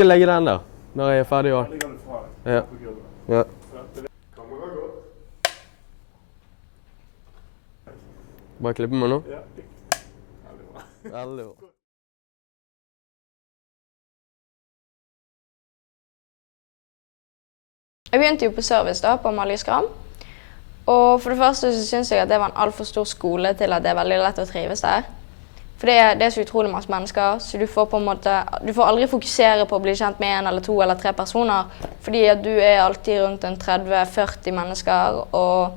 skal legge den der, når jeg er ferdig også. Ligger du fra Ja. på gulvet? Ja. Kamera går. Bare klippe meg nå. Ja. Veldig bra. Veldig bra. Jeg begynte jo på service da, på Amalie Skram. Og for det første så synes jeg at det var en alt for stor skole til at det er veldig lett å trives der. For det er så utrolig masse mennesker, så du får på en måte, du får aldri fokusere på å bli kjent med 1 eller 2 eller 3 personer, fordi at du er alltid rundt en 30-40 mennesker, og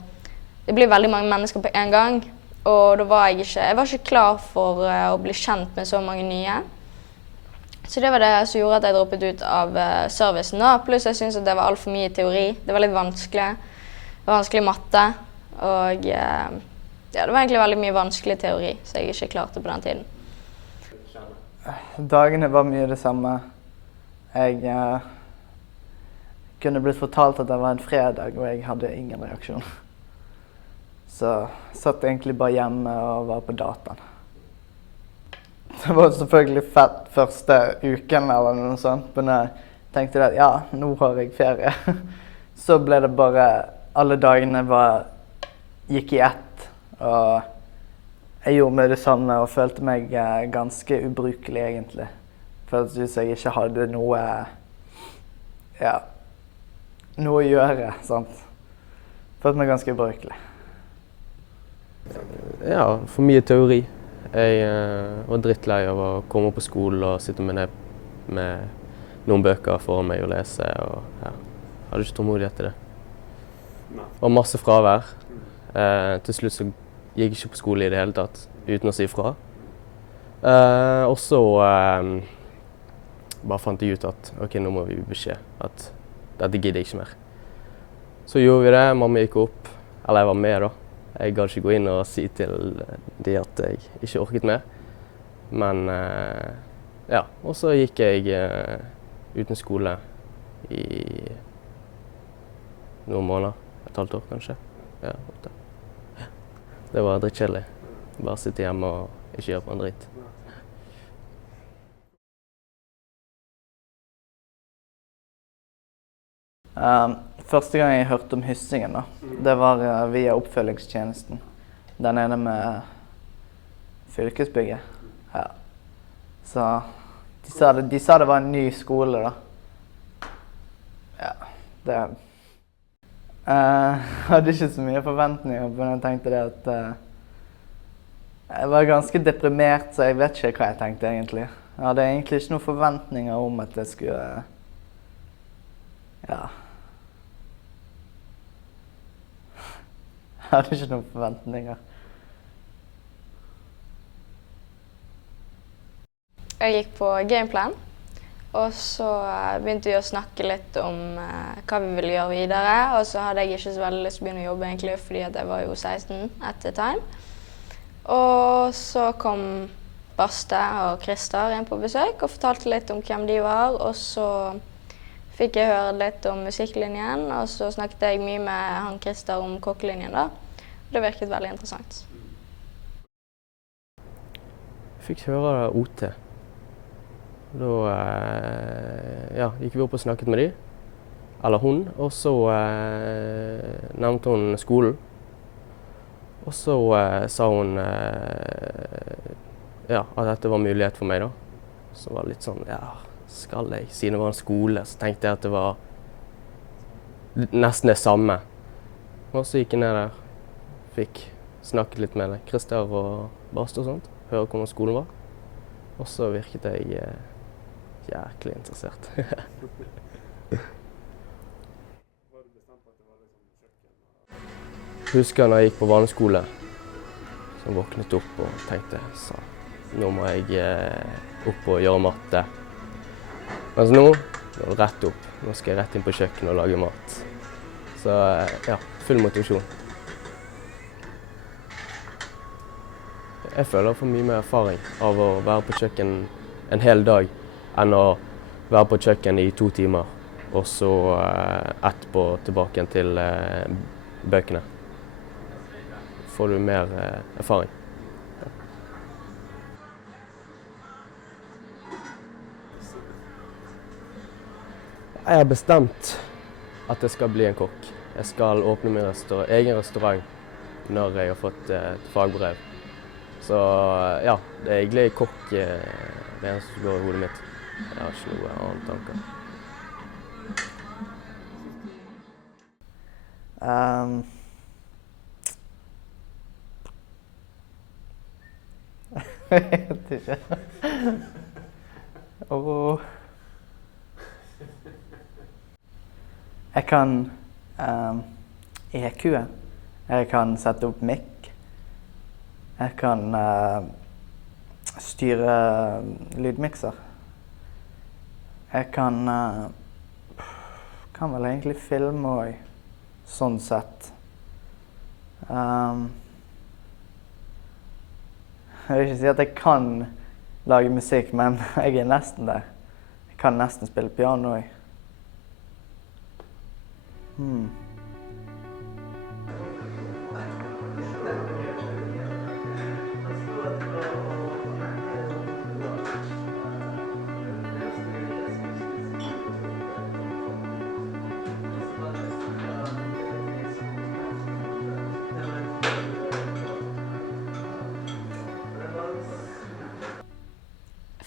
det blir veldig mange mennesker på en gang. Og da var jeg var ikke klar for å bli kjent med så mange nye. Så det var det som gjorde at jeg droppet ut av servicen da. Pluss jeg synes at det var alt for mye teori. Det var litt vanskelig. Det var vanskelig matte. Og ja, det var egentlig veldig mye vanskelig teori, så jeg ikke klarte på den tiden. Dagene var mye det samme. Jeg kunne blitt fortalt at det var en fredag, og jeg hadde ingen reaksjon. Så satt jeg egentlig bare hjemme og var på dataen. Det var selvfølgelig fett første uken eller noe sånt, men jeg tenkte at ja, nå har jeg ferie. Så ble det bare, alle dagene gikk i ett, og jeg gjorde med det samme og følte meg ganske ubrukelig egentlig. Følte ut som jeg ikke hadde noe å gjøre, sant? Følte meg ganske ubrukelig. Ja, for mye teori. Jeg var drittlei av å komme på skolen og sitte med noen bøker foran meg og lese, og ja, hadde ikke tålmodighet til det. Det var masse fravær. Til slutt så gikk jeg ikke på skole i det hele tatt, uten å si fra. Og så bare fant jeg ut at ok, nå må vi gi beskjed at dette gidder jeg ikke mer. Så gjorde vi det, mamma gikk opp, eller jeg var med da. Jeg gadd ikke gå inn og si til de at jeg ikke orket mer. Men ja, og så gikk jeg uten skole i noen måneder, et halvt år kanskje. Ja, 8. Det var drittkjedelig. Bare sitte hjemme og ikke gjøre på en dritt. Første gang jeg hørte om Hyssingen, det var via oppfølgingstjenesten. Den ene med fylkesbygget. Ja. Så de sa det var en ny skole da. Ja, det... Jeg hadde ikke så mye forventninger, men jeg tenkte det at... jeg var ganske deprimert, så jeg vet ikke hva jeg tenkte egentlig. Jeg hadde egentlig ikke noen forventninger om at det skulle... Ja... Jeg hadde ikke noen forventninger. Jeg gikk på gameplan, og så begynte vi å snakke litt om hva vi ville gjøre videre. Og så hadde jeg ikke så veldig lyst til å begynne å jobbe egentlig, fordi at jeg var jo 16 at the time. Og så kom Baste og Christer inn på besøk og fortalte litt om hvem de var. Og så fikk jeg høre litt om musikklinjen, og så snakket jeg mye med han Christer om kokkelinjen da. Det virket veldig interessant. Jeg fikk høre OT. Da ja, gikk vi opp og snakket med de, eller hun, og så nevnte hun skolen. Og så sa hun ja, at dette var mulighet for meg da. Så var det litt sånn, ja, skal jeg? Siden det var en skole, så tenkte jeg at det var nesten det samme. Og så gikk jeg ned der. Fikk snakket litt med Christer og Baste og sånt, høre hvordan skolen var. Og så virket jeg jæklig interessert. Husker når jeg gikk på barneskole, så våknet opp og tenkte, så nå må jeg opp og gjøre matte. Mens nå er det rett opp. Nå skal jeg rett inn på kjøkkenet og lage mat. Så ja, full motivasjon. Jeg føler jeg får mye mer erfaring av å være på kjøkken en hel dag enn å være på kjøkken i 2 timer, og så etterpå tilbake igjen til bøkene. Får du mer erfaring. Jeg har bestemt at jeg skal bli en kokk. Jeg skal åpne min egen restaurant når jeg har fått et fagbrev. Så ja, det er egentlig kokk det eneste som går i hodet mitt. Jeg har ikke noe annet tanker. Jeg vet ikke. Jeg kan EQ-e. Jeg kan sette opp mic. Jeg kan styre lydmikser. Jeg kan vel egentlig filme også, sånn sett. Jeg vil ikke si at jeg kan lage musikk, men jeg er nesten der. Jeg kan nesten spille piano også.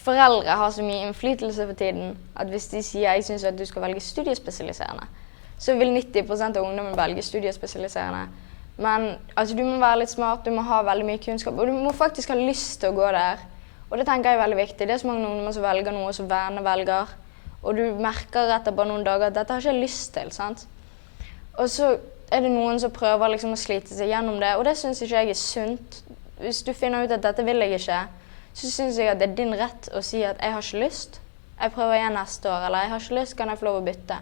Foreldre har så mye innflytelse for tiden at hvis de sier jeg synes at du skal velge studiespesialiserende, så vil 90% av ungdommen velge studiespesialiserende. Men altså, du må være litt smart, du må ha veldig mye kunnskap, og du må faktisk ha lyst til å gå der. Og det tenker jeg er veldig viktig. Det er så mange ungdommer som velger noe som vennene velger, og du merker etter bare noen dager at dette har ikke jeg lyst til, sant? Og så er det noen som prøver liksom å slite seg gjennom det, og det synes ikke jeg er sunt. Hvis du finner ut at dette vil jeg ikke, så synes jeg at det er din rett å si at jeg har ikke lyst. Jeg prøver igjen neste år, eller jeg har ikke lyst, kan jeg få lov å bytte.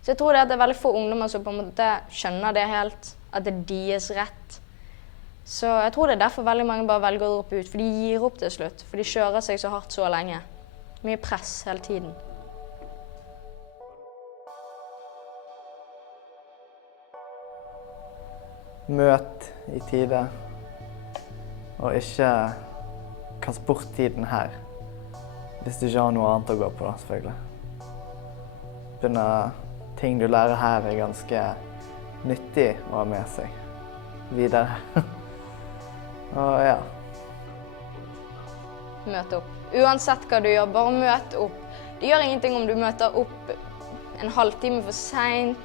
Så jeg tror det er veldig få ungdommer som på en måte skjønner det helt, at det er deres rett. Så jeg tror det er derfor veldig mange bare velger å droppe ut, for de gir opp til slutt, for de kjører seg så hardt så lenge. Mye press hele tiden. Møt i tide, og ikke kast bort tiden her, hvis du ikke har noe annet å gå på da, selvfølgelig. Ting du lærer her er ganske nyttig å ha med seg videre. Og ja. Møt opp. Uansett hva du gjør, bare møt opp. Det gjør ingenting om du møter opp en halvtime for sent,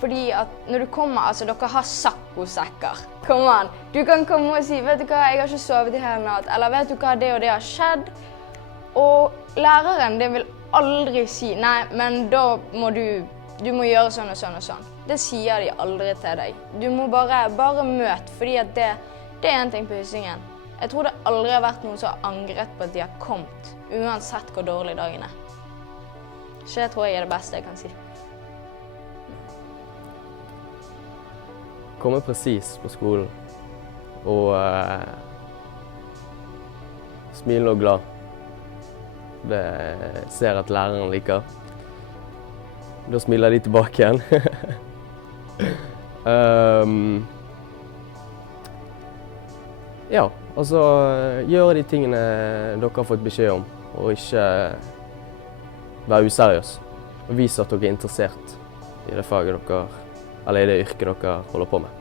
fordi at når du kommer, altså dere har saccosekker. Kom an, du kan komme og si, vet du hva, jeg har ikke sovet i hele natt, eller vet du hva, det og det har skjedd. Og læreren, det vil aldri si, nei, men da må du må gjøre sånn og sånn og sånn. Det sier de aldri til deg. Du må bare møte, fordi at det er en ting på Hyssingen. Jeg tror det aldri har vært noen som har angret på at de har kommet, uansett hvor dårlig dagen er. Så det tror jeg er det beste jeg kan si. Komme presis på skolen og smile og glad. Det ser at læreren liker. Da smiler de tilbake igjen. Ja, altså gjøre de tingene dere har fått beskjed om, og ikke være useriøs. Og vise at dere er interessert i det faget dere, eller i det yrket dere holder på med.